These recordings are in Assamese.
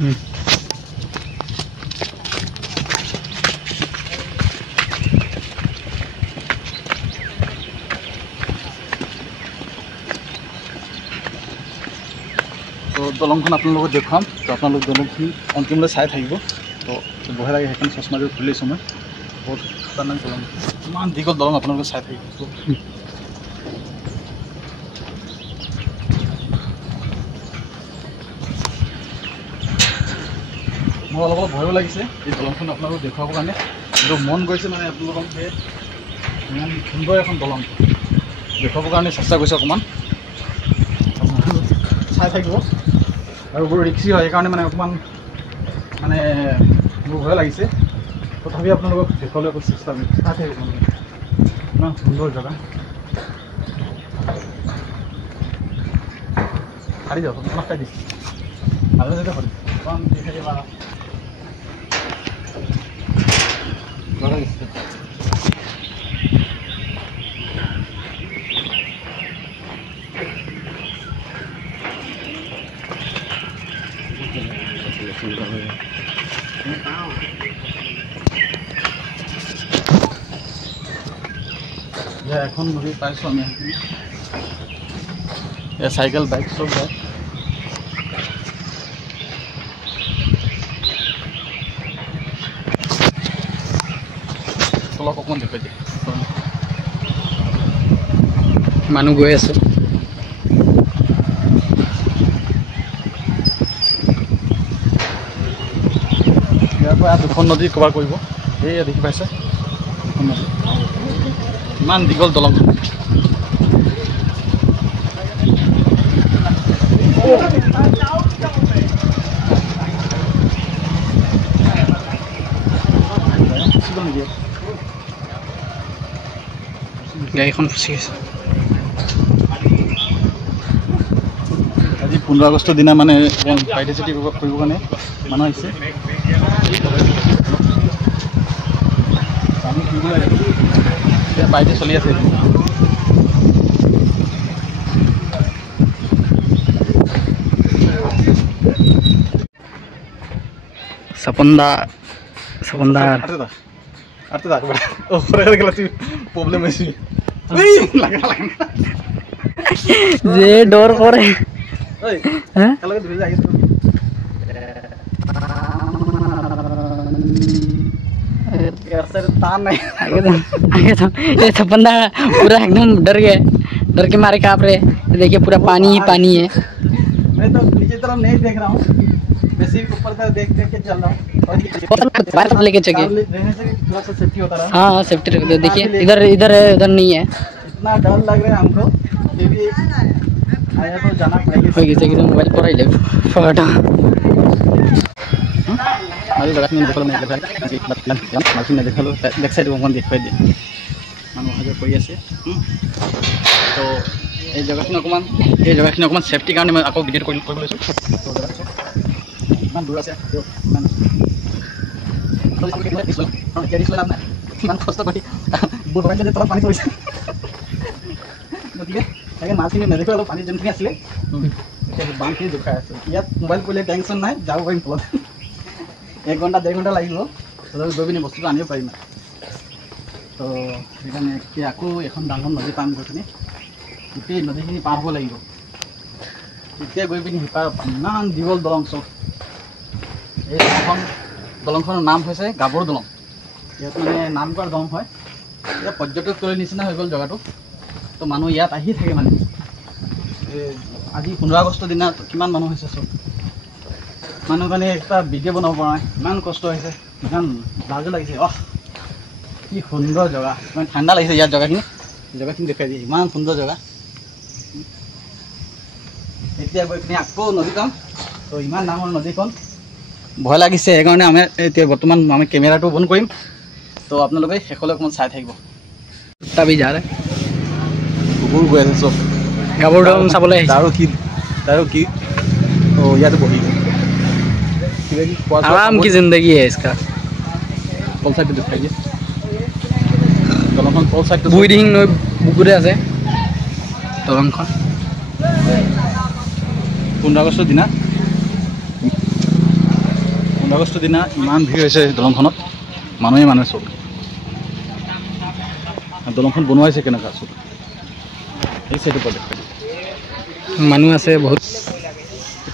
তো দলংখন আপোনালোকক দেখুৱাম। তো আপোনালোক দলংখন অন্তিমলৈ চাই থাকিব। তো বঢ়িয়া লাগে সেইখন চশমাযোৰ খুলি লৈছোঁ মই। বহুত খতৰনাক দলং, ইমান দীঘল দলং আপোনালোকে চাই থাকিব। মোৰ অলপ ভয়ো লাগিছে এই দলংখন আপোনালোকক দেখুৱাবৰ কাৰণে, কিন্তু মন গৈছে মানে আপোনালোকক যে ইমান সুন্দৰ এখন দলং দেখুৱাবৰ কাৰণে চেষ্টা কৰিছোঁ অকণমান। চাই থাকিব আৰু বৰ ৰিক্সি হয়, সেইকাৰণে মানে অকণমান মানে মোৰ ভয় লাগিছে। তথাপি আপোনালোকক দেখুৱাবলৈ অকণ চেষ্টা কৰিম। চাই থাকিব আপোনালোকে, ইমান সুন্দৰ জেগা। হাৰি যাওক আপোনাক খাই দিছোঁ ভালে যাতে হয় অকণ দেখাই দিবা। এখন নদী পাইছোঁ আমি সেইখিনি, চাইকেল বাইক চব যায়। অলপ অকণমান দেখুৱাই দিয়ে, মানুহ গৈ আছে। ইয়াৰ পৰা দুখন নদী কভাৰ কৰিব। এই দেখি পাইছে দুখন নদী, ইমান দীঘল দলং। গাড়ীখন ফচি গৈছে। আজি 15 আগষ্টৰ দিনা মানে পাৰ্টিচিপেট কৰিবৰ কাৰণে মানুহ আহিছে। পাৰ্টি চলি আছে। सपंदा सपंदा प्रॉब्लम है जे डोर करे हैं ये सपंदा पूरा एकदम डर गए, डर के मारे कांप रहे। देखिए पूरा पानी ही पानी है। मैं तो नीचे तरफ नहीं देख रहा हूँ, वैसे ऊपर से देख के चल रहा हूँ। लेके चलिए, रहने से थोड़ा सा सेफ्टी होता रहा। हाँ सेफ्टी रख दो। देखिए इधर इधर इधर नहीं है। इतना डर लग रहा है हमको, ये भी आया तो जाना पड़ेगा। एकदम मोबाइल पर ही ले फोटो। आज जगह में देखो मैं मशीन में देखो बैक साइड ओपन देखो दे মানুহ হাজার কৰি আছে। তো এই জেগাখিনি অকণমান সেফটিৰ কাৰণে মই আকৌ ভিডিঅ' কৰিব লৈছোঁ। ইমান দূৰ আছে, ইমান কষ্ট কৰি তলত পানী পৰিছে, গতিকে তাকে মাছখিনি নেদেখোঁ। অলপ পানী যোনখিনি আছিলে বামখিনি জোখাই আছে। ইয়াত মোবাইল পৰিলে টেনশ্যন নাই, যাব পাৰিম তলত। 1 ঘণ্টা 1.5 ঘণ্টা লাগিব, তথাপি গৈ পিনি বস্তুটো আনিব পাৰিম। তো সেইকাৰণে আকৌ এখন ডাঙৰ নদী পাম, গৈ পিনি গোটেই নদীখিনি পাৰ হ'ব লাগিব। তেতিয়া গৈ পিনি সিপাৰ ইমান দীঘল দলং। চব এই দলংখনৰ নাম হৈছে গাভৰু দলং। ইয়াত মানে নাম কৰা দলং হয়। এতিয়া পৰ্যটকস্থলীৰ নিচিনা হৈ গ'ল জেগাটো। তো মানুহ ইয়াত আহি থাকে মানে। আজি 15 আগষ্টৰ দিনা কিমান মানুহ হৈছে চব। মানুহ কাৰণে একটা ভিডিঅ' বনাব পৰা নাই, ইমান কষ্ট হৈছে, ইমান লাজো লাগিছে। কি সুন্দৰ জেগা, ইমান ঠাণ্ডা লাগিছে ইয়াত। জেগাখিনি দেখাই দিয়ে, ইমান সুন্দৰ জেগা। এতিয়া গৈ পিনি আকৌ নদী পাম। তো ইমান ডাঙৰ নদীখন, ভয় লাগিছে। সেইকাৰণে আমি এতিয়া বৰ্তমান আমি কেমেৰাটো বন্ধ কৰিম। তো আপোনালোকে শেষলৈ অকণমান চাই থাকিব। तभी जा रहे কুকুৰ গৈ আছে চব। गाभरू दलং চাবলৈ আহিছে। তাৰো কি তো ইয়াতে বহি आराम की जिंदगी है इसका। তল সাইডটো দেখাই দিয়ে, দলংখন তল সাইডটো বুইডিং নৈ বুকুৰে আছে দলংখন। 15 আগষ্টৰ দিনা 15 আগষ্টৰ দিনা ইমান ভিৰ হৈছে দলংখনত, মানুহে চব। দলংখন বনোৱাইছে কেনেকুৱা চব, এই চাইডৰ পৰা দেখা মানুহ আছে বহুত।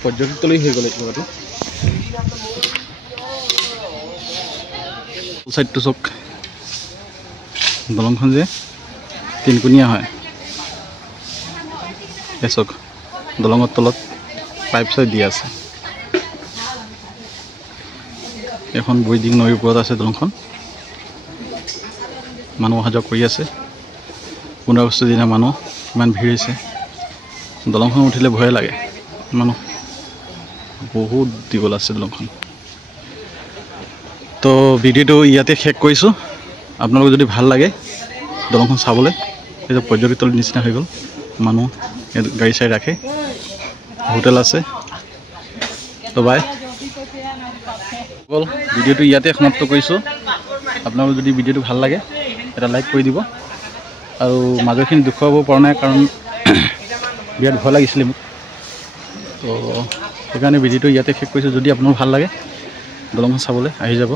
পৰ্যটকস্থলী হৈ গ'ল এইটো। চাইডটো চক দলংখন যে তিনকুণীয়া হয়, এই চক দলঙৰ তলত পাইপ চাইপ দি আছে। এখন বৈদিক নৈৰ ওপৰত আছে দলংখন, মানুহ অহা যোৱা কৰি আছে। 15 আগষ্টৰ দিনা মানুহ ইমান ভিৰ হৈছে, দলংখন উঠিলে ভয়ে লাগে, মানুহ বহুত দীঘল আছে দলংখন। তো ভিডিঅ'টো ইয়াতে শেষ কৰিছোঁ। আপোনালোক যদি ভাল লাগে দলংখন চাবলৈ, এই যে পৰ্যটকস্থলীৰ নিচিনা হৈ গ'ল, মানুহ ইয়াত গাড়ী চাড়ী ৰাখে, হোটেল আছে। তো বাই, ভিডিঅ'টো ইয়াতে সমাপ্ত কৰিছোঁ। আপোনালোক যদি ভিডিঅ'টো ভাল লাগে এটা লাইক কৰি দিব, আৰু মাজৰখিনি দেখুৱাব পৰা নাই কাৰণ বিৰাট ভয় লাগিছিলে মোক, তো সেইকাৰণে ভিডিঅ'টো ইয়াতে শেষ কৰিছোঁ। যদি আপোনালোক ভাল লাগে দলংখন চাবলৈ আহি যাব।